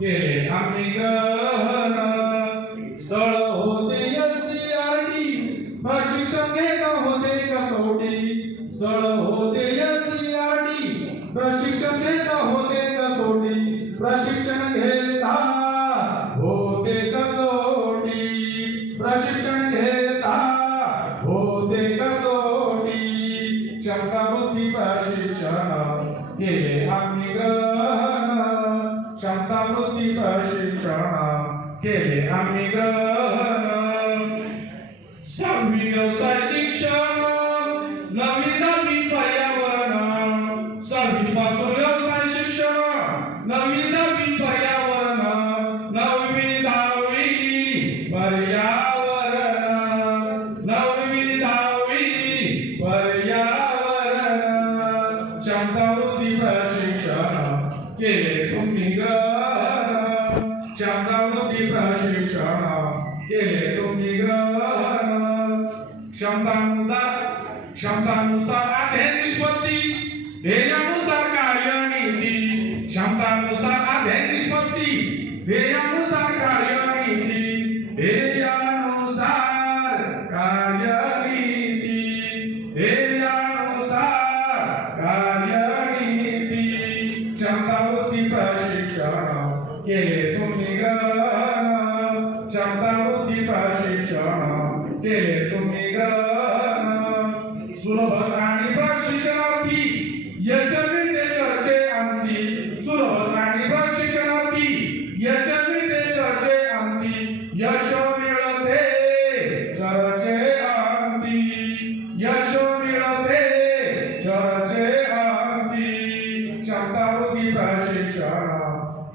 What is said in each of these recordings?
केले आम्ही ग्रहण स्थळ होते एससीआरटी प्रशिक्षण घेत होते कसोटी स्थळ होते एससीआरटी प्रशिक्षण घेत होते कसोटी प्रशिक्षण घेता होते कसोटी प्रशिक्षण घेता होते कसोटी क्षमता बुद्धी प्रशिक्षण केले आम्ही ग्रहण शिक्षण केले आम्ही ग्रहण सहावी व्यवसाय शिक्षण नववी दहावी पर्यावरण सहावी पासून व्यवसाय शिक्षण नववी दहावी पर्यावरण नववी दहावी पर्यावरण नववी दहावी पर्यावरण क्षमतावृत्ती प्रशिक्षण केले तुम्ही ग्रहण शब्दावृत्ति प्रशिक्षण के लिए तुम क्षमतानुसार क्षमतानुसार अध्ययन निष्पत्ति ध्येयानुसार कार्य नीति क्षमतानुसार अध्ययन निष्पत्ति ध्येयानुसार कार्य नीति ध्येयानुसार कार्य नीति ध्येयानुसार कार्य नीति क्षमतावृत्ति प्रशिक्षण केले तुम्ही ग्रहण क्षमतावृत्ती प्रशिक्षण केले तुम्ही ग्रहण सुलभ आणि प्रशिक्षणार्थी यश मिळते चर्चे अंती सुलभ आणि प्रशिक्षणार्थी यश मिळते चर्चे अंती यश मिळते चर्चे अंती यश मिळते चर्चे अंती क्षमतावृत्ती प्रशिक्षण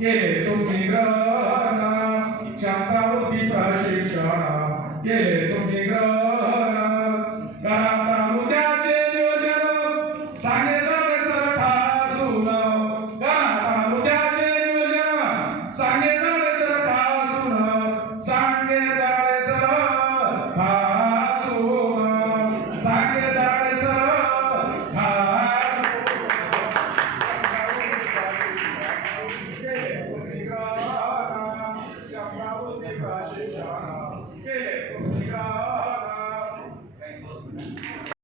केले तुम्ही ग्रहण क्षमतावृत्ती प्रशिक्षण केले तुम्ही ग्रहण करा तालुक्याचे नियोजन सांगे जावे सरठासून करा तालुक्याचे नियोजन सांगे